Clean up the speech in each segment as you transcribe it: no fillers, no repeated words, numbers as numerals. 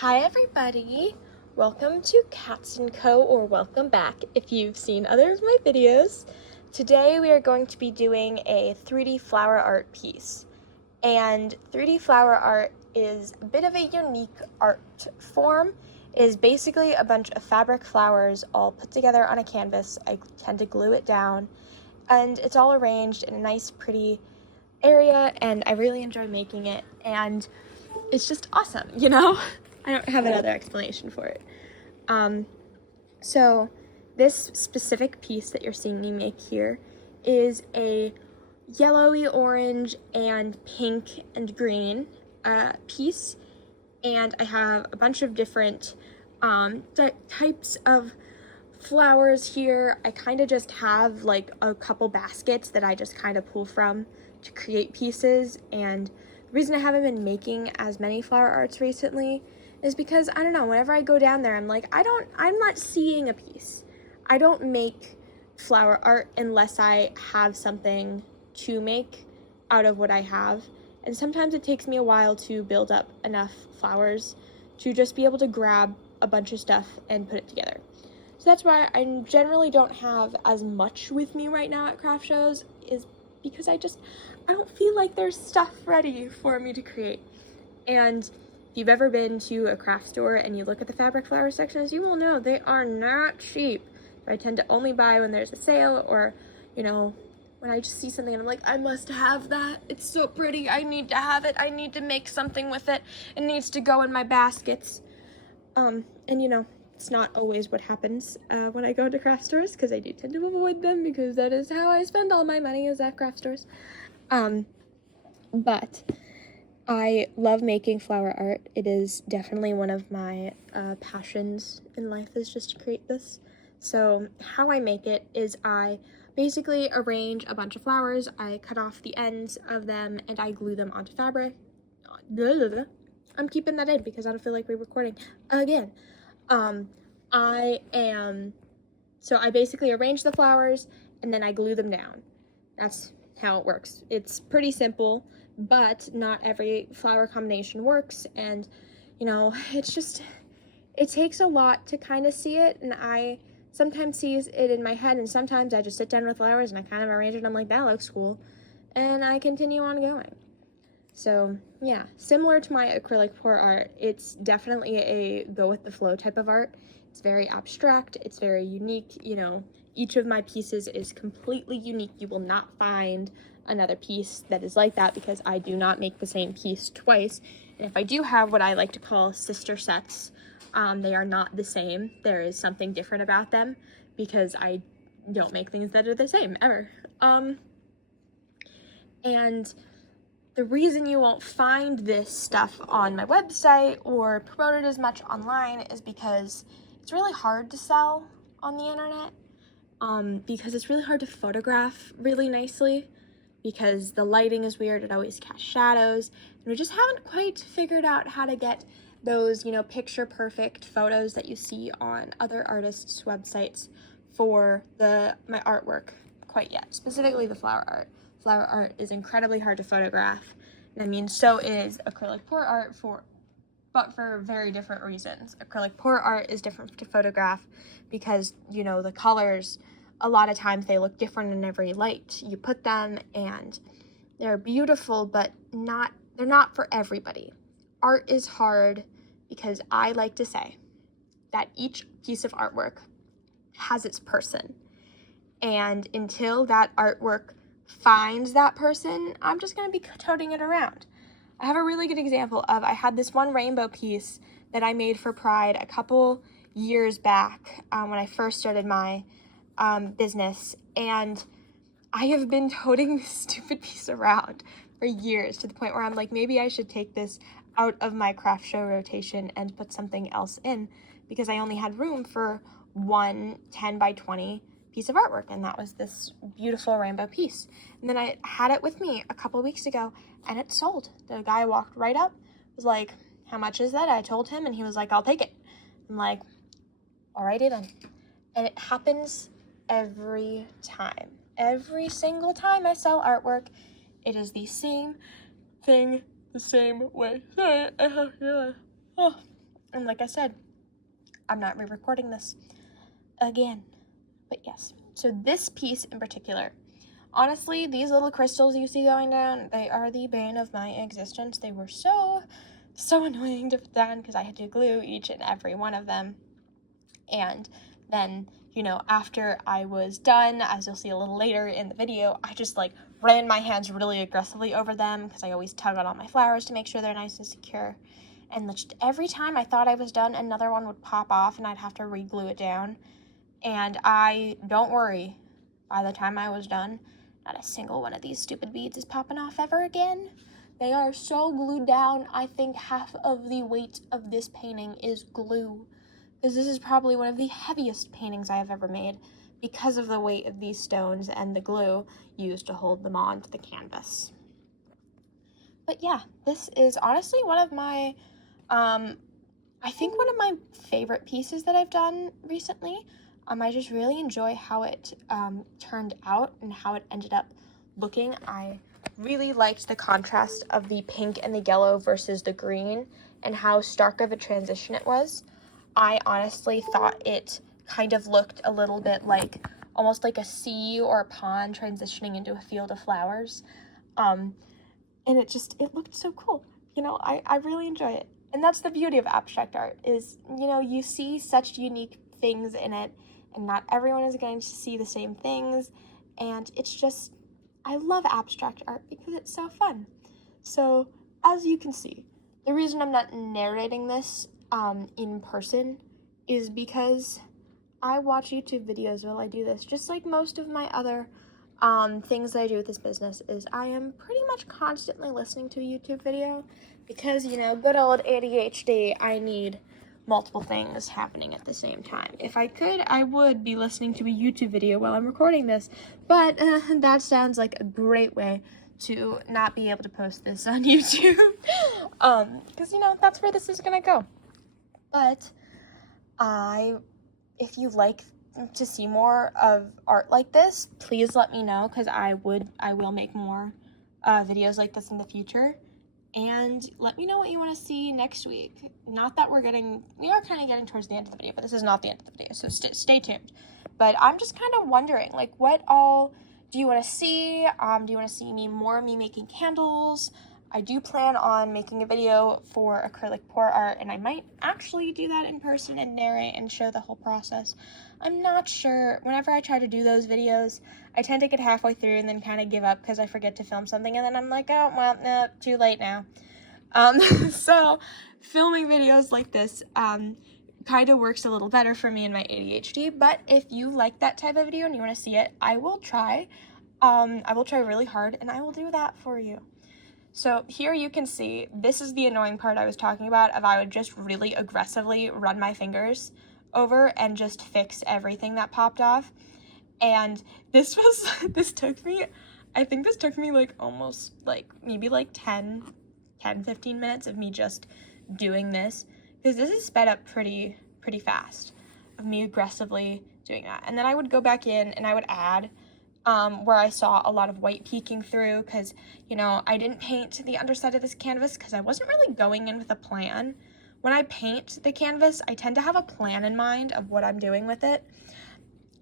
Hi everybody! Welcome to Cats & Co, or welcome back if you've seen other of my videos. Today we are going to be doing a 3D flower art piece. And 3D flower art is a bit of a unique art form. It is basically a bunch of fabric flowers all put together on a canvas. I tend to glue it down, and it's all arranged in a nice pretty area, and I really enjoy making it, and it's just awesome, you know? I don't have another explanation for it. So this specific piece that you're seeing me make here is a yellowy orange and pink and green piece, and I have a bunch of different types of flowers here. I kind of just have like a couple baskets that I just kind of pull from to create pieces, and the reason I haven't been making as many flower arts recently is because, I don't know, whenever I go down there, I'm like, I'm not seeing a piece. I don't make flower art unless I have something to make out of what I have. And sometimes it takes me a while to build up enough flowers to just be able to grab a bunch of stuff and put it together. So that's why I generally don't have as much with me right now at craft shows, is because I don't feel like there's stuff ready for me to create. And if you've ever been to a craft store and you look at the fabric flower sections, you will know they are not cheap. So I tend to only buy when there's a sale, or, you know, when I just see something and I'm like, I must have that. It's so pretty. I need to have it. I need to make something with it. It needs to go in my baskets. And you know, it's not always what happens when I go to craft stores, because I do tend to avoid them, because that is how I spend all my money, is at craft stores. But I love making flower art. It is definitely one of my passions in life, is just to create this. So how I make it is I basically arrange a bunch of flowers, I cut off the ends of them, and I glue them onto fabric. I'm keeping that in because I don't feel like re-recording again. So I basically arrange the flowers and then I glue them down. That's how it works. It's pretty simple, but not every flower combination works, and you know, it takes a lot to kind of see it, and I sometimes see it in my head, and sometimes I just sit down with flowers and I kind of arrange it and I'm like, that looks cool, and I continue on going. So yeah, similar to my acrylic pour art, it's definitely a go with the flow type of art. It's very abstract, it's very unique, you know, each of my pieces is completely unique. You will not find another piece that is like that, because I do not make the same piece twice. And if I do have what I like to call sister sets, they are not the same. There is something different about them, because I don't make things that are the same ever. And the reason you won't find this stuff on my website or promote it as much online is because it's really hard to sell on the internet, because it's really hard to photograph really nicely, because the lighting is weird, it always casts shadows, and we just haven't quite figured out how to get those, you know, picture perfect photos that you see on other artists' websites for my artwork quite yet, specifically the flower art. Flower art is incredibly hard to photograph, and I mean, so is acrylic pour art, but for very different reasons. Acrylic pour art is different to photograph because, you know, the colors, a lot of times they look different in every light you put them, and they're beautiful, but they're not for everybody. Art is hard because I like to say that each piece of artwork has its person, and until that artwork finds that person, I'm just going to be toting it around. I have a really good example of, I had this one rainbow piece that I made for Pride a couple years back when I first started my business, and I have been toting this stupid piece around for years, to the point where I'm like, maybe I should take this out of my craft show rotation and put something else in, because I only had room for one 10 by 20 piece of artwork, and that was this beautiful rainbow piece. And then I had it with me a couple weeks ago, and it sold. The guy walked right up, was like, how much is that? I told him, and he was like, I'll take it. I'm like, alrighty then. And it happens every time. Every single time I sell artwork, it is the same thing, the same way. Sorry, I have, oh, And like I said, I'm not re-recording this again. But yes, so this piece in particular, honestly, these little crystals you see going down, they are the bane of my existence. They were so annoying to put down because I had to glue each and every one of them. And then, you know, after I was done, as you'll see a little later in the video, I just like ran my hands really aggressively over them because I always tug on all my flowers to make sure they're nice and secure. And just every time I thought I was done, another one would pop off and I'd have to re-glue it down. And don't worry, by the time I was done, not a single one of these stupid beads is popping off ever again. They are so glued down, I think half of the weight of this painting is glue. Because this is probably one of the heaviest paintings I have ever made because of the weight of these stones and the glue used to hold them onto the canvas. But yeah, this is honestly one of my, I think one of my favorite pieces that I've done recently. I just really enjoy how it turned out and how it ended up looking. I really liked the contrast of the pink and the yellow versus the green and how stark of a transition it was. I honestly thought it kind of looked a little bit like, almost like a sea or a pond transitioning into a field of flowers. And it looked so cool. You know, I really enjoy it. And that's the beauty of abstract art is, you know, you see such unique things in it and not everyone is going to see the same things. And it's just, I love abstract art because it's so fun. So as you can see, the reason I'm not narrating this in person is because I watch YouTube videos while I do this, just like most of my other things that I do with this business is I am pretty much constantly listening to a YouTube video because, you know, good old ADHD, I need multiple things happening at the same time. If I could, I would be listening to a YouTube video while I'm recording this, but that sounds like a great way to not be able to post this on YouTube, because, you know, that's where this is gonna go. But if you like to see more of art like this, please let me know, because I will make more videos like this in the future. And let me know what you want to see next week. Not that we are kind of getting towards the end of the video, but this is not the end of the video, so stay tuned. But I'm just kind of wondering, like, what all do you want to see? Do you want to see me making candles? I do plan on making a video for acrylic pour art, and I might actually do that in person and narrate and show the whole process. I'm not sure. Whenever I try to do those videos, I tend to get halfway through and then kind of give up because I forget to film something, and then I'm like, oh, well, no, too late now. So filming videos like this kind of works a little better for me and my ADHD, but if you like that type of video and you want to see it, I will try. I will try really hard, and I will do that for you. So here you can see, this is the annoying part I was talking about, of I would just really aggressively run my fingers over and just fix everything that popped off. And this took me like almost like maybe like 15 minutes of me just doing this, because this is sped up pretty fast of me aggressively doing that. And then I would go back in and I would add where I saw a lot of white peeking through, because, you know, I didn't paint the underside of this canvas because I wasn't really going in with a plan. When I paint the canvas, I tend to have a plan in mind of what I'm doing with it.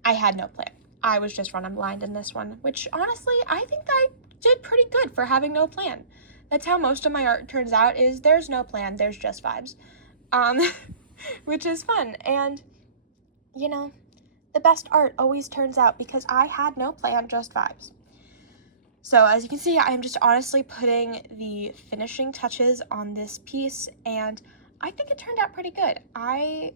I had no plan. I was just running blind in this one, which honestly, I think I did pretty good for having no plan. That's how most of my art turns out, is there's no plan, there's just vibes, which is fun. And, you know, the best art always turns out because I had no plan, just vibes. So as you can see, I'm just honestly putting the finishing touches on this piece, and I think it turned out pretty good. I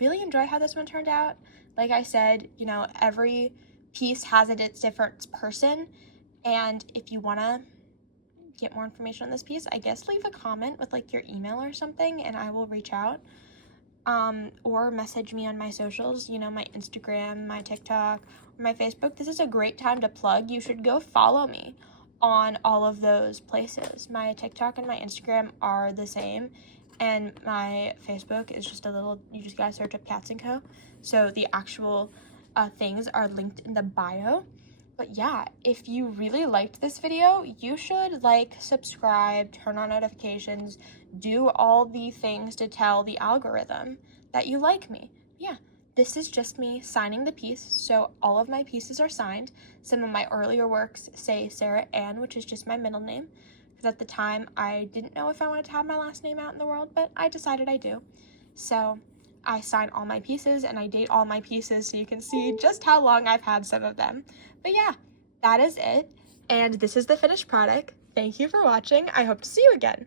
really enjoy how this one turned out. Like I said, you know, every piece has its different person, and if you want to get more information on this piece, I guess leave a comment with like your email or something, and I will reach out. Or message me on my socials, you know, my Instagram, my TikTok, or my Facebook. This is a great time to plug. You should go follow me on all of those places. My TikTok and my Instagram are the same, and my Facebook is just you just gotta search up Cats & Co. So the actual things are linked in the bio. But yeah, if you really liked this video, you should like, subscribe, turn on notifications, do all the things to tell the algorithm that you like me. Yeah, this is just me signing the piece, so all of my pieces are signed. Some of my earlier works say Sarah Ann, which is just my middle name, because at the time I didn't know if I wanted to have my last name out in the world, but I decided I do. So I sign all my pieces and I date all my pieces so you can see just how long I've had some of them. But yeah, that is it. And this is the finished product. Thank you for watching. I hope to see you again.